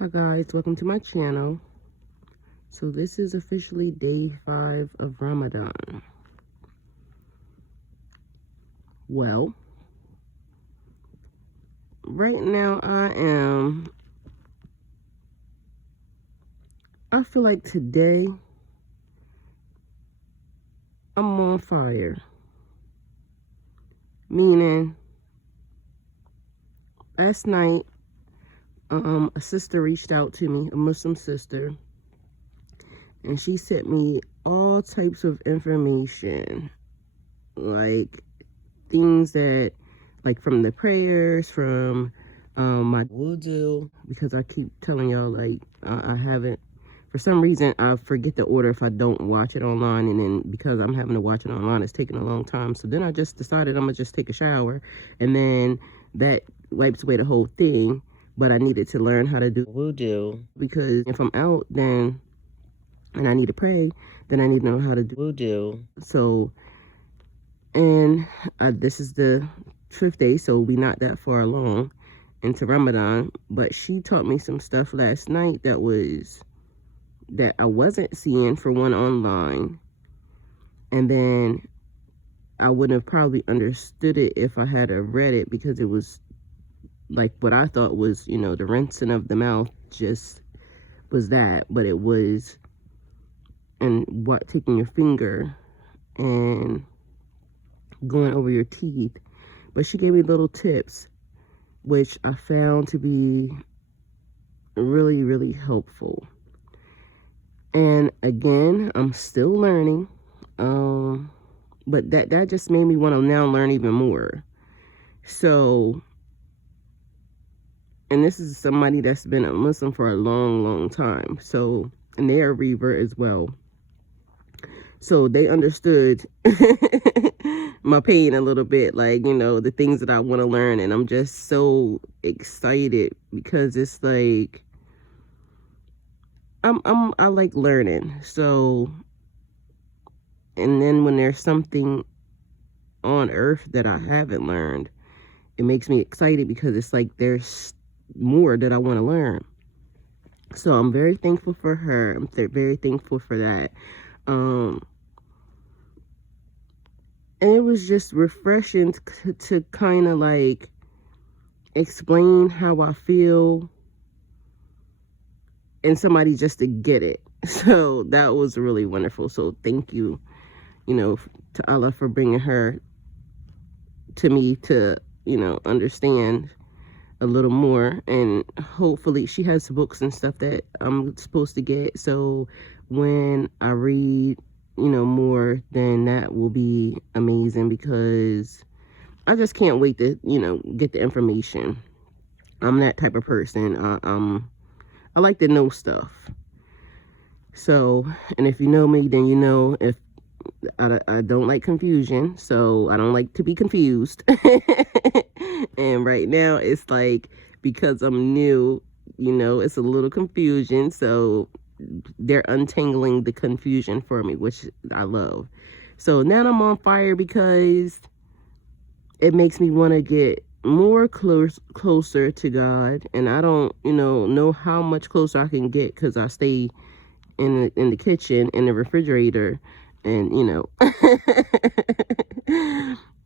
Hi guys, welcome to my channel. So this is officially day 5 of Ramadan. Well, right now I feel like today I'm on fire. Meaning, last night, a sister reached out to me, a Muslim sister, and she sent me all types of information, like things that, like from the prayers, from my wudu, because I keep telling y'all, like, I haven't, for some reason, I forget the order if I don't watch it online, and then because I'm having to watch it online, it's taking a long time. So then I just decided I'm gonna just take a shower, and then that wipes away the whole thing. But I needed to learn how to do wudu, because if I'm out, then, and I need to pray, then I need to know how to do wudu. So, and this is the 5th day, so we not that far along into Ramadan. But she taught me some stuff last night that I wasn't seeing, for one, online, and then I wouldn't have probably understood it if I had read it, because it was like what I thought was, you know, the rinsing of the mouth just was that, but it was, and what, taking your finger and going over your teeth. But she gave me little tips, which I found to be really, really helpful. And again, I'm still learning, but that just made me want to now learn even more. So, and this is somebody that's been a Muslim for a long, long time. So, and they're a revert as well. So they understood my pain a little bit, like, you know, the things that I want to learn. And I'm just so excited, because it's like, I like learning. So, and then when there's something on earth that I haven't learned, it makes me excited, because it's like there's more that I want to learn. So I'm very thankful for her. I'm very thankful for that. And it was just refreshing to kind of like explain how I feel, and somebody just to get it. So that was really wonderful. So thank you, you know, to Allah for bringing her to me to, you know, understand a little more. And hopefully she has books and stuff that I'm supposed to get. So when I read, you know, more, then that will be amazing, because I just can't wait to, you know, get the information. I'm that type of person. I like to know stuff. So, and if you know me, then you know, if I don't like confusion, so I don't like to be confused. And right now it's like, because I'm new, you know, it's a little confusion. So they're untangling the confusion for me, which I love. So now I'm on fire, because it makes me want to get more closer to God. And I don't, you know how much closer I can get, because I stay in the kitchen, in the refrigerator, and, you know.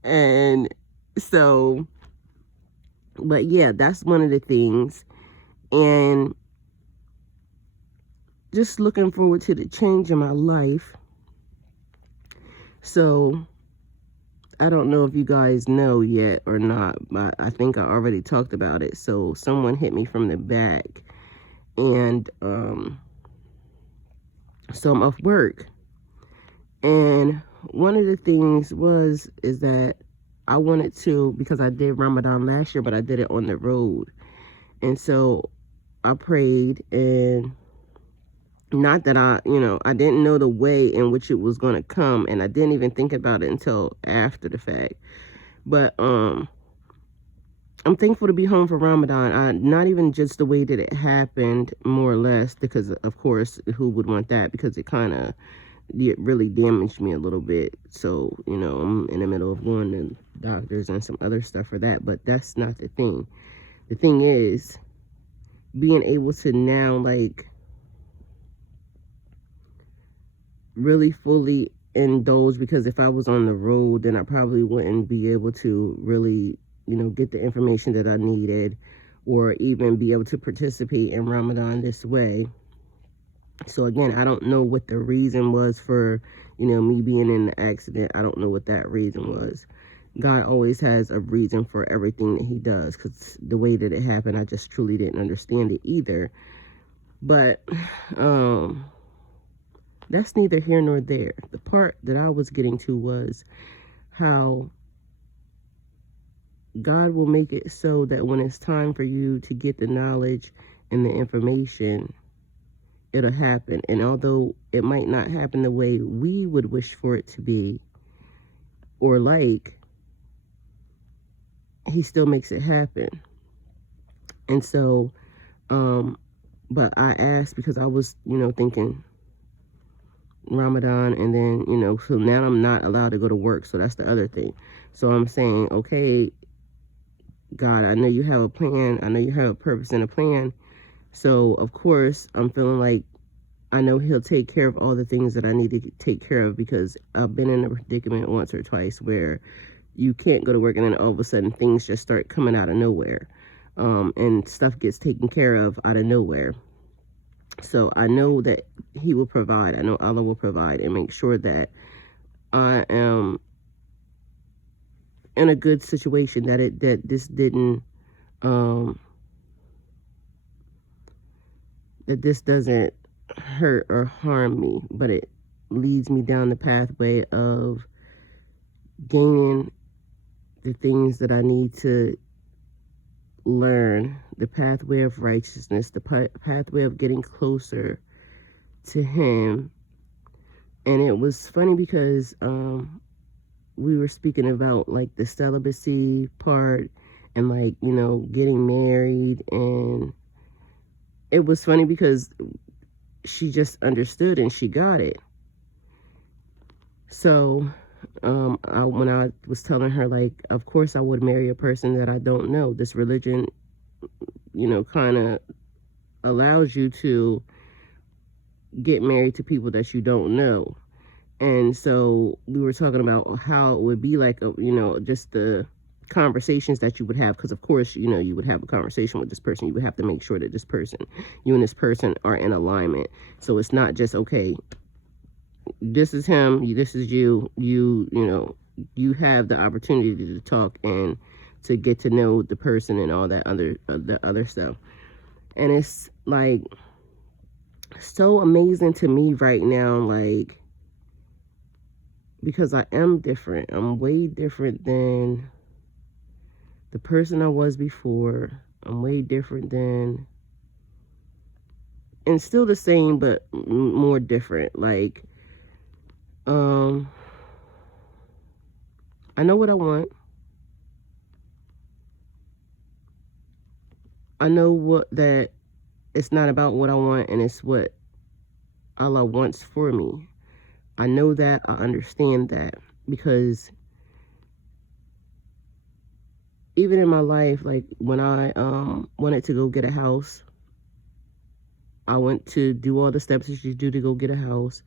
And so, but yeah, that's one of the things. And just looking forward to the change in my life. So I don't know if you guys know yet or not, but I think I already talked about it. So someone hit me from the back, and so I'm off work. And one of the things is that I wanted to, because I did Ramadan last year, but I did it on the road. And so I prayed, and not that I didn't know the way in which it was going to come, and I didn't even think about it until after the fact. But I'm thankful to be home for Ramadan. Not even just the way that it happened, more or less, because of course, who would want that? Because it kind of, it really damaged me a little bit. So, you know, I'm in the middle of going to doctors and some other stuff for that, but that's not the thing. The thing is being able to now, like, really fully indulge, because if I was on the road, then I probably wouldn't be able to really, get the information that I needed, or even be able to participate in Ramadan this way. So again, I don't know what the reason was for, me being in the accident. I don't know what that reason was. God always has a reason for everything that he does, because the way that it happened, I just truly didn't understand it either. But that's neither here nor there. The part that I was getting to was how God will make it so that when it's time for you to get the knowledge and the information, it'll happen. And although it might not happen the way we would wish for it to be, or like, he still makes it happen. And so, but I asked because I was, thinking Ramadan, and then, so now I'm not allowed to go to work. So that's the other thing. So I'm saying, okay, God, I know you have a plan. I know you have a purpose and a plan. So of course I'm feeling like I know he'll take care of all the things that I need to take care of, because I've been in a predicament once or twice where you can't go to work and then all of a sudden things just start coming out of nowhere. And stuff gets taken care of out of nowhere. So I know that he will provide. I know Allah will provide and make sure that I am in a good situation, that this didn't, that this doesn't hurt or harm me, but it leads me down the pathway of gaining the things that I need to learn, the pathway of righteousness, the pathway of getting closer to him. And it was funny because we were speaking about like the celibacy part and like, getting married, and it was funny because she just understood and she got it. So when I was telling her, like, of course I would marry a person that I don't know. This religion, kind of allows you to get married to people that you don't know. And so we were talking about how it would be like, just the conversations that you would have. Because of course, you would have a conversation with this person. You would have to make sure that you and this person are in alignment. So it's not just, okay, this is him, this is you, you have the opportunity to talk and to get to know the person and all that the other stuff. And it's like so amazing to me right now, like, because I am different. I'm way different than the person I was before. I'm way different than, and still the same, but more different. Like, I know what I want. I know that it's not about what I want, and it's what Allah wants for me. I know that. I understand that, because even in my life, like when I wanted to go get a house, I went to do all the steps that you do to go get a house,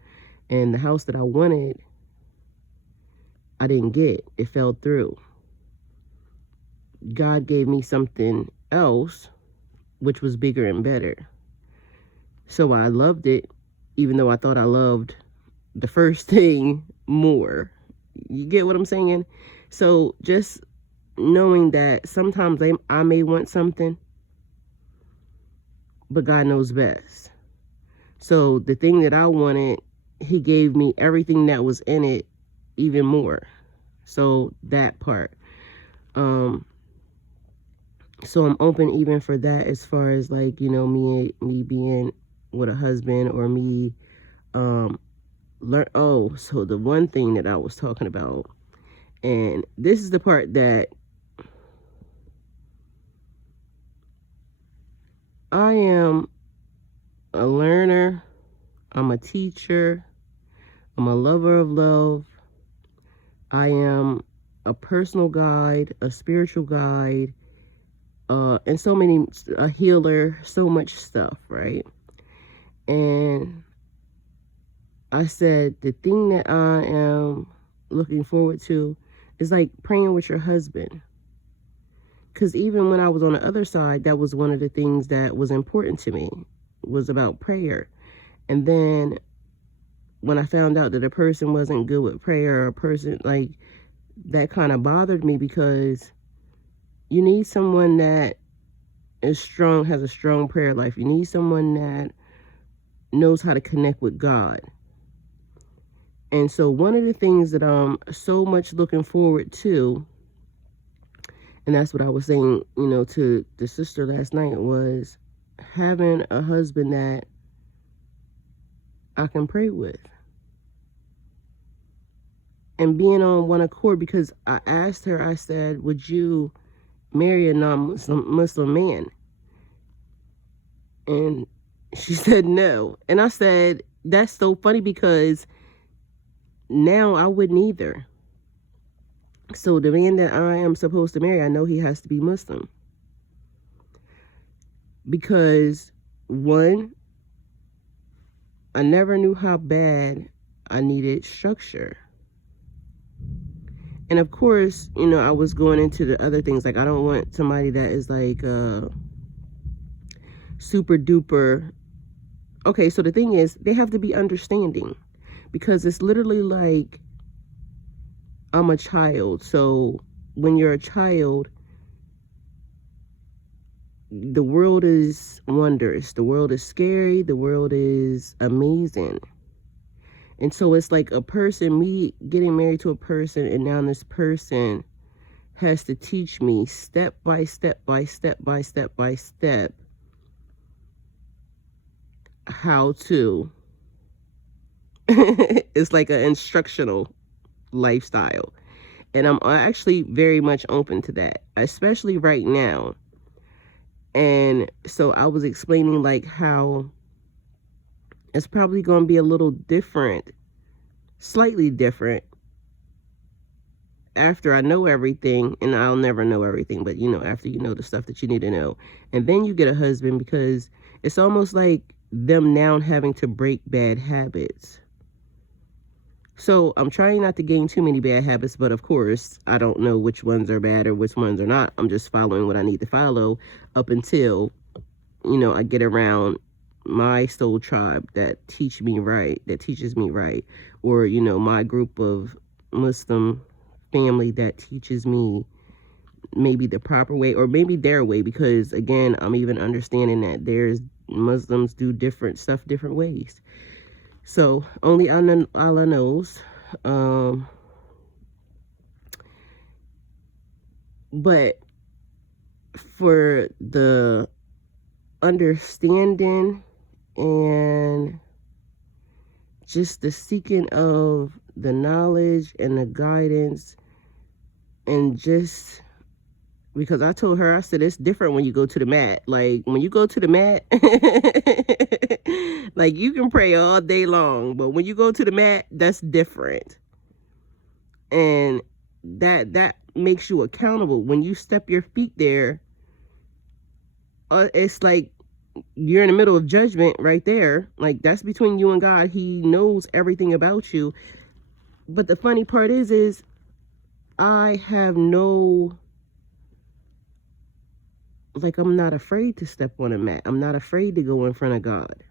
and the house that I wanted, I didn't get. It fell through. God gave me something else, which was bigger and better. So I loved it, even though I thought I loved the first thing more. You get what I'm saying? So just knowing that sometimes I may want something, but God knows best. So the thing that I wanted, he gave me everything that was in it, even more. So that part. So I'm open even for that, as far as like, me being with a husband, or me so the one thing that I was talking about, and this is the part that I am a learner, I'm a teacher, I'm a lover of love, I am a personal guide, a spiritual guide, and so many, a healer, so much stuff, right? And I said, the thing that I am looking forward to is like praying with your husband. Because even when I was on the other side, that was one of the things that was important to me, was about prayer. And then when I found out that a person wasn't good with prayer, or a person like that, kind of bothered me, because you need someone that is strong, has a strong prayer life. You need someone that knows how to connect with God. And so one of the things that I'm so much looking forward to, and that's what I was saying, to the sister last night, was having a husband that I can pray with. And being on one accord, because I asked her, I said, would you marry a non-Muslim man? And she said no. And I said, that's so funny, because now I wouldn't either. So the man that I am supposed to marry, I know he has to be Muslim. Because, one, I never knew how bad I needed structure. And of course, I was going into the other things. Like, I don't want somebody that is like super duper. Okay, so the thing is, they have to be understanding. Because it's literally like, I'm a child. So when you're a child, the world is wondrous. The world is scary. The world is amazing. And so it's like a person, me getting married to a person, and now this person has to teach me step by step by step by step by step how to. It's like an instructional lifestyle. And I'm actually very much open to that, especially right now. And so I was explaining like how it's probably going to be a little different, slightly different, after I know everything. And I'll never know everything, but after you know the stuff that you need to know. And then you get a husband, because it's almost like them now having to break bad habits. So I'm trying not to gain too many bad habits, but of course, I don't know which ones are bad or which ones are not. I'm just following what I need to follow up until, I get around my soul tribe that teaches me right, or, my group of Muslim family that teaches me maybe the proper way, or maybe their way, because again, I'm even understanding that there's Muslims do different stuff different ways. So only Allah knows. But for the understanding and just the seeking of the knowledge and the guidance, and just because I told her, I said, it's different when you go to the mat. Like, when you go to the mat, like, you can pray all day long, but when you go to the mat, that's different. And that makes you accountable. When you step your feet there, it's like you're in the middle of judgment right there. Like, that's between you and God. He knows everything about you. But the funny part is I have no, like, I'm not afraid to step on a mat. I'm not afraid to go in front of God.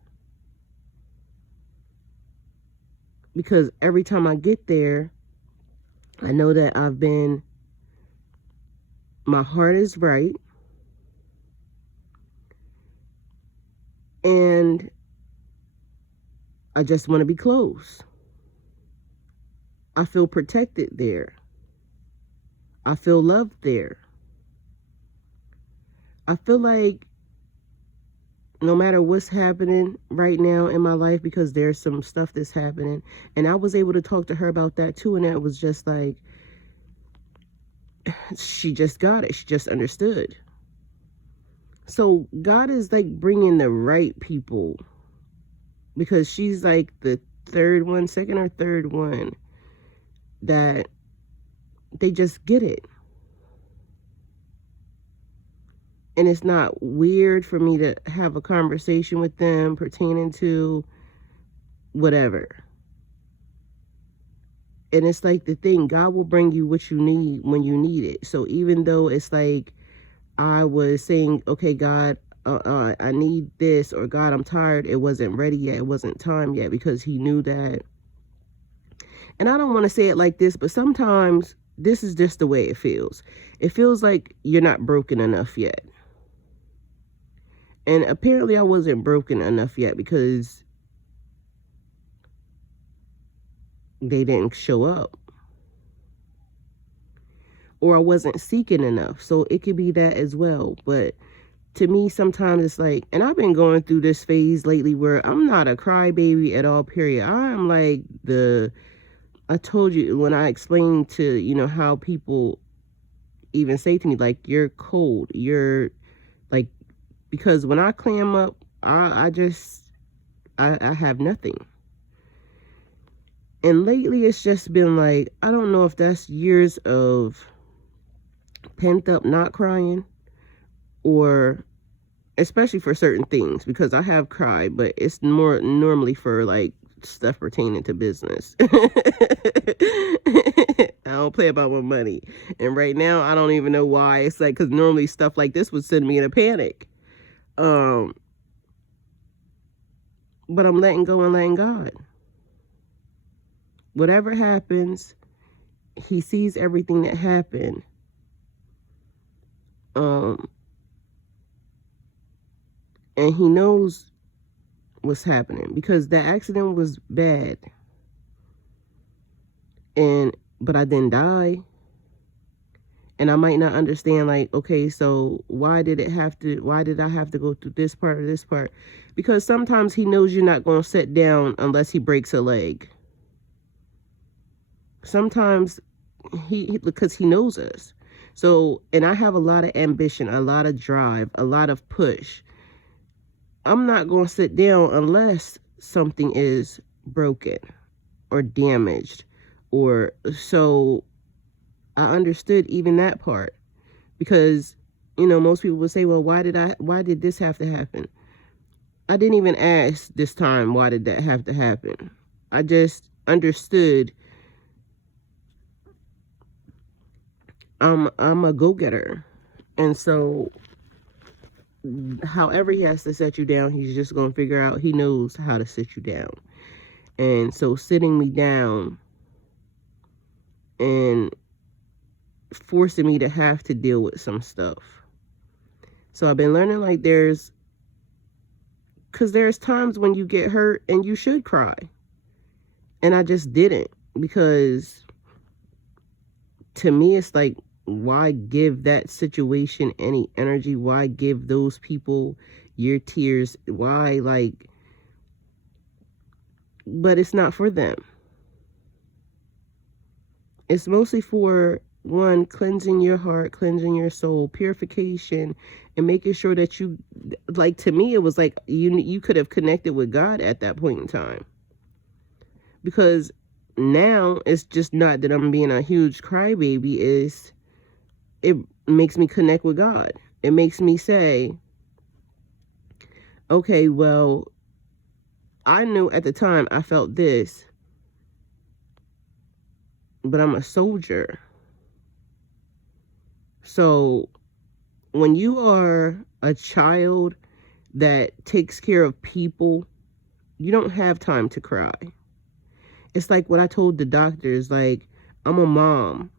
Because every time I get there, I know that my heart is right. And I just want to be close. I feel protected there. I feel loved there. I feel like no matter what's happening right now in my life, because there's some stuff that's happening, and I was able to talk to her about that too, and it was just like, she just got it. She just understood. So God is like bringing the right people, because she's like the second or third one that they just get it. And it's not weird for me to have a conversation with them pertaining to whatever. And it's like the thing, God will bring you what you need when you need it. So even though it's like I was saying, okay, God, I need this, or God, I'm tired, it wasn't ready yet, it wasn't time yet, because he knew that. And I don't want to say it like this, but sometimes this is just the way it feels. It feels like you're not broken enough yet. And apparently I wasn't broken enough yet, because they didn't show up. Or I wasn't seeking enough. So it could be that as well. But to me, sometimes it's like, and I've been going through this phase lately where I'm not a crybaby at all, period. I'm like I told you when I explained to, you know, how people even say to me, like, you're cold. You're like, because when I clam up, I have nothing. And lately it's just been like, I don't know if that's years of pent up not crying, or especially for certain things, because I have cried, but it's more normally for like stuff pertaining to business. I don't play about my money. And right now I don't even know why. It's like, because normally stuff like this would send me in a panic. But I'm letting go and letting God. Whatever happens, he sees everything that happened. And he knows what's happening, because the accident was bad. But I didn't die. And I might not understand, like, okay, so why did I have to go through this part or this part? Because sometimes he knows you're not going to sit down unless he breaks a leg. Sometimes because he knows us. So, and I have a lot of ambition, a lot of drive, a lot of push. I'm not going to sit down unless something is broken or damaged. Or so I understood even that part, because, you know, most people would say, well, why did this have to happen? I didn't even ask this time, why did that have to happen? I just understood I'm a go-getter. And so however he has to set you down, he's just going to figure out, he knows how to sit you down. And so sitting me down and forcing me to have to deal with some stuff. So I've been learning, like, because there's times when you get hurt and you should cry. And I just didn't, because to me, it's like, why give that situation any energy? Why give those people your tears? Why, like, but it's not for them. It's mostly for, one, cleansing your heart, cleansing your soul, purification, and making sure that you, like, to me, it was like you could have connected with God at that point in time. Because now it's just not that I'm being a huge crybaby. It makes me connect with God. It makes me say, okay, well, I knew at the time I felt this, but I'm a soldier. So when you are a child that takes care of people, you don't have time to cry. It's like what I told the doctors, like, I'm a mom.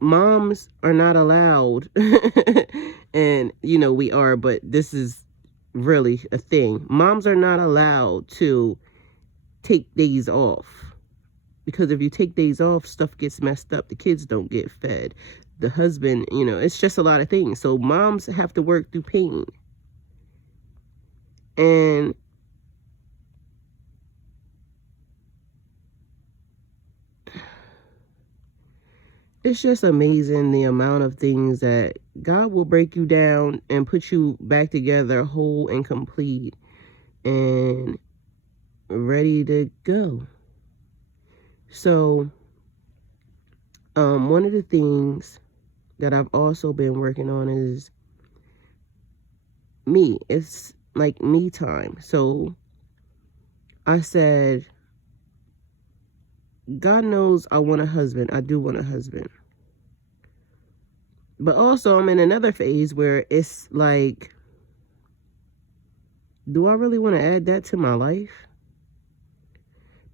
Moms are not allowed, and, you know, we are, but this is really a thing. Moms are not allowed to take days off, because if you take days off, stuff gets messed up. The kids don't get fed. The husband, you know, it's just a lot of things. So moms have to work through pain. And it's just amazing the amount of things that God will break you down and put you back together whole and complete and ready to go. So, one of the things that I've also been working on is me. It's like me time. So I said, God knows I want a husband. I do want a husband. But also I'm in another phase where it's like, do I really want to add that to my life?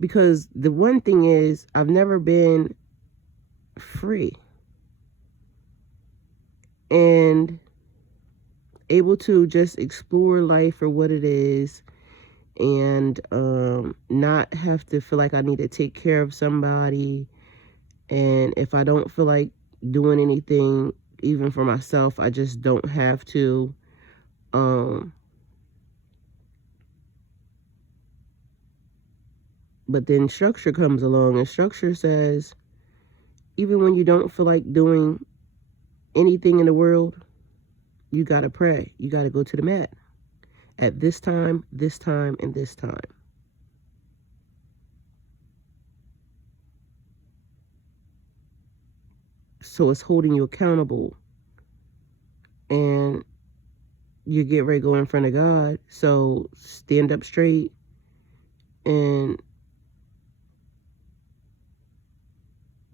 Because the one thing is, I've never been free and able to just explore life for what it is, and not have to feel like I need to take care of somebody. And if I don't feel like doing anything, even for myself, I just don't have to. But then structure comes along, and structure says, even when you don't feel like doing anything in the world, you got to pray. You got to go to the mat at this time, and this time. So it's holding you accountable. And you get ready to go in front of God. So stand up straight and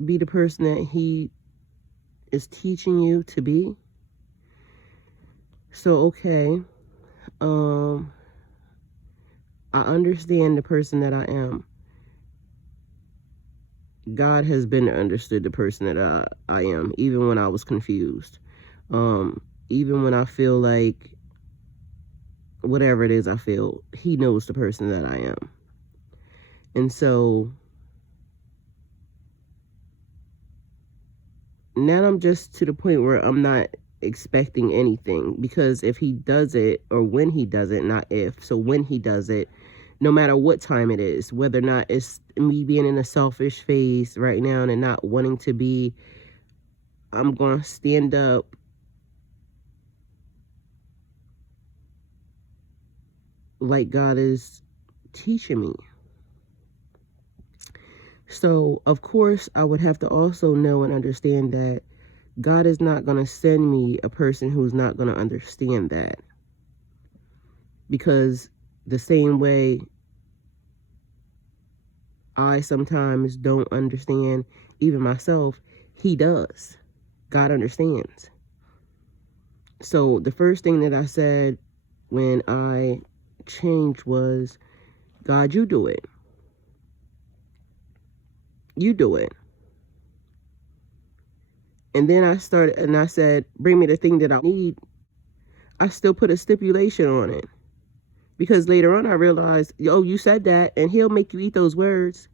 be the person that He is teaching you to be. So, okay, I understand the person that I am. God has been understood the person that I am, even when I was confused. Even when I feel like whatever it is I feel, He knows the person that I am. And so now I'm just to the point where I'm not expecting anything, because if He does it, or when He does it, not if, so when He does it, no matter what time it is, whether or not it's me being in a selfish phase right now and not wanting to be, I'm going to stand up like God is teaching me. So, of course, I would have to also know and understand that God is not going to send me a person who's not going to understand that. Because the same way I sometimes don't understand even myself, He does. God understands. So the first thing that I said when I changed was, God, you do it. You do it. And then I started and I said, bring me the thing that I need. I still put a stipulation on it. Because later on I realized, oh, you said that, and He'll make you eat those words.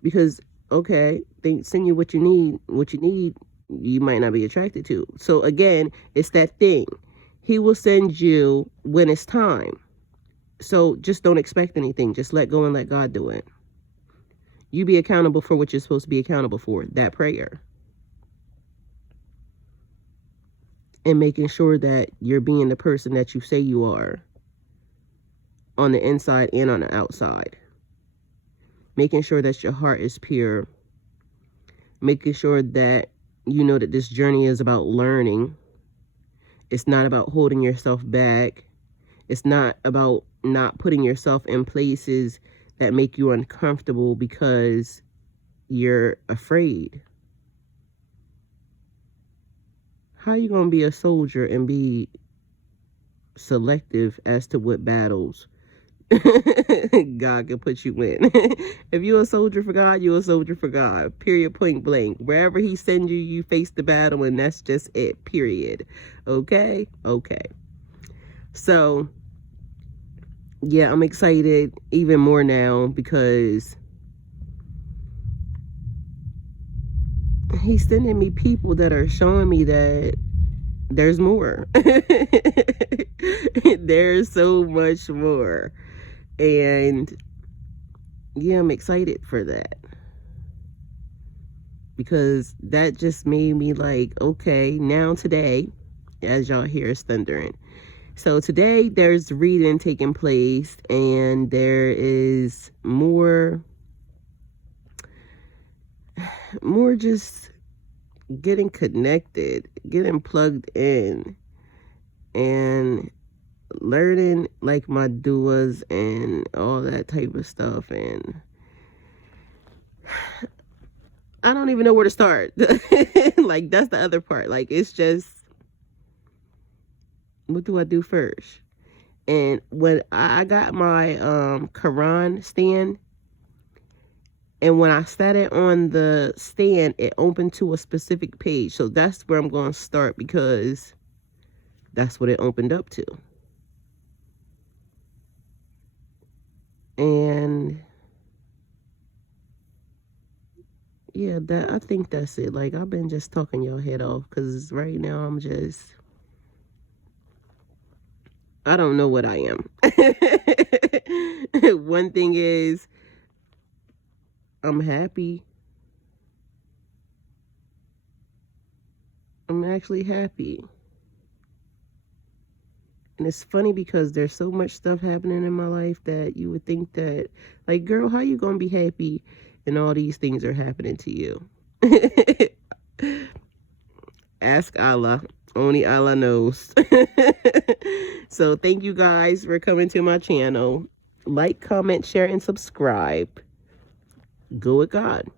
Because, okay, they send you what you need, you might not be attracted to. So again, it's that thing. He will send you when it's time. So just don't expect anything. Just let go and let God do it. You be accountable for what you're supposed to be accountable for, that prayer. And making sure that you're being the person that you say you are, on the inside and on the outside. Making sure that your heart is pure. Making sure that you know that this journey is about learning. It's not about holding yourself back. It's not about not putting yourself in places that make you uncomfortable because you're afraid. How are you going to be a soldier and be selective as to what battles God can put you in? If you're a soldier for God, you're a soldier for God. Period, point blank. Wherever He sends you, you face the battle, and that's just it. Period. Okay? Okay. So, yeah, I'm excited even more now because He's sending me people that are showing me that there's more. There's so much more. And yeah, I'm excited for that. Because that just made me like, okay, now today, as y'all hear, is thundering. So today there's reading taking place, and there is more just getting connected, getting plugged in, and learning like my duas and all that type of stuff. And I don't even know where to start. Like, that's the other part. Like, it's just, what do I do first? And when I got my Quran stand, and when I sat it on the stand, it opened to a specific page. So that's where I'm going to start, because that's what it opened up to. And yeah, I think that's it. Like, I've been just talking your head off, because right now I'm just, I don't know what I am. One thing is, I'm happy. I'm actually happy. And it's funny because there's so much stuff happening in my life that you would think that, like, girl, how you gonna be happy and all these things are happening to you? Ask Allah. Only Allah knows. So thank you guys for coming to my channel. Like, comment, share, and subscribe. Go with God.